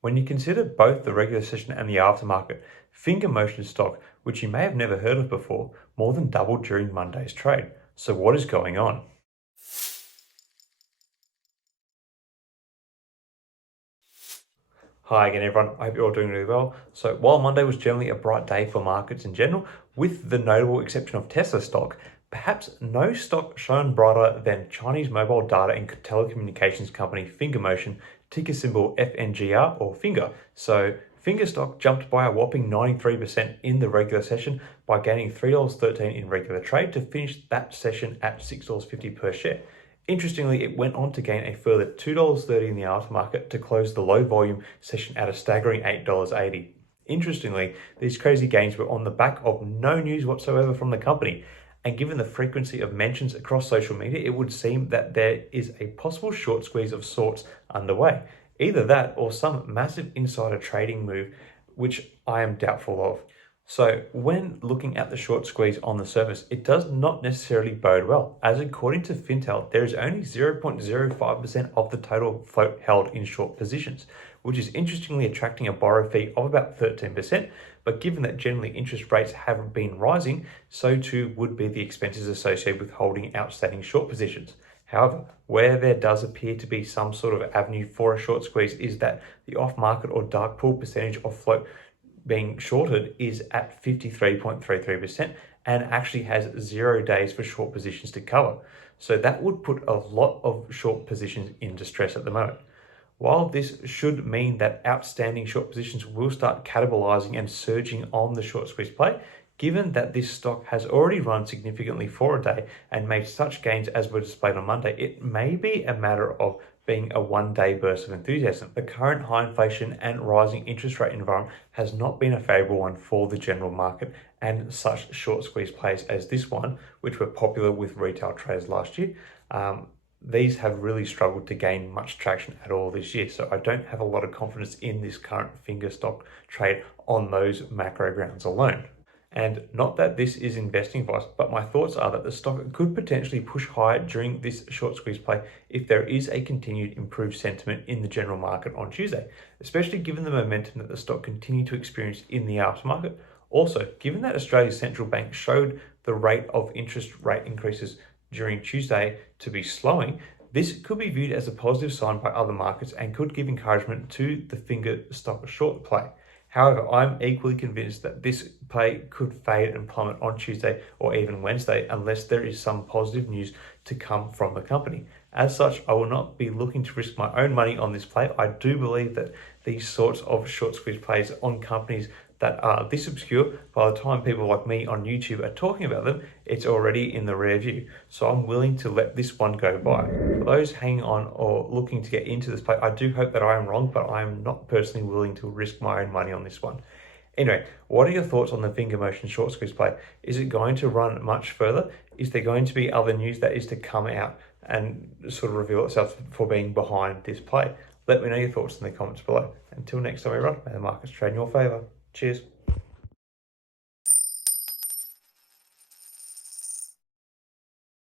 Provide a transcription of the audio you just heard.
When you consider both the regular session and the aftermarket, FingerMotion stock, which you may have never heard of before, more than doubled during Monday's trade. So what is going on? Hi again, everyone. I hope you're all doing really well. So while Monday was generally a bright day for markets in general, with the notable exception of Tesla stock, perhaps no stock shone brighter than Chinese mobile data and telecommunications company FingerMotion, ticker symbol FNGR or Finger. So Finger stock jumped by a whopping 93% in the regular session by gaining $3.13 in regular trade to finish that session at $6.50 per share. Interestingly, it went on to gain a further $2.30 in the aftermarket to close the low volume session at a staggering $8.80. Interestingly, these crazy gains were on the back of no news whatsoever from the company. And given the frequency of mentions across social media, it would seem that there is a possible short squeeze of sorts underway. Either that or some massive insider trading move, which I am doubtful of. So when looking at the short squeeze on the surface, it does not necessarily bode well, as according to Fintel, there is only 0.05% of the total float held in short positions, which is interestingly attracting a borrow fee of about 13%, but given that generally interest rates have been rising, so too would be the expenses associated with holding outstanding short positions. However, where there does appear to be some sort of avenue for a short squeeze is that the off-market or dark pool percentage of float being shorted is at 53.33% and actually has 0 days for short positions to cover. So that would put a lot of short positions in distress at the moment. While this should mean that outstanding short positions will start cannibalizing and surging on the short squeeze play, given that this stock has already run significantly for a day and made such gains as were displayed on Monday, it may be a matter of being a one-day burst of enthusiasm. The current high inflation and rising interest rate environment has not been a favorable one for the general market, and such short squeeze plays as this one, which were popular with retail traders last year, these have really struggled to gain much traction at all this year. So I don't have a lot of confidence in this current finger stock trade on those macro grounds alone. And not that this is investing advice, but my thoughts are that the stock could potentially push higher during this short squeeze play if there is a continued improved sentiment in the general market on Tuesday, especially given the momentum that the stock continued to experience in the aftermarket. Also, given that Australia's central bank showed the rate of interest rate increases during Tuesday to be slowing, this could be viewed as a positive sign by other markets and could give encouragement to the finger stock short play. However, I'm equally convinced that this play could fade and plummet on Tuesday or even Wednesday unless there is some positive news to come from the company. As such, I will not be looking to risk my own money on this play. I do believe that these sorts of short squeeze plays on companies that are this obscure, by the time people like me on YouTube are talking about them, it's already in the rear view. So I'm willing to let this one go by. For those hanging on or looking to get into this play, I do hope that I am wrong, but I am not personally willing to risk my own money on this one. Anyway, what are your thoughts on the FingerMotion short squeeze play? Is it going to run much further? Is there going to be other news that is to come out and sort of reveal itself for being behind this play? Let me know your thoughts in the comments below. Until next time, everyone, may the markets trade in your favor. Cheers.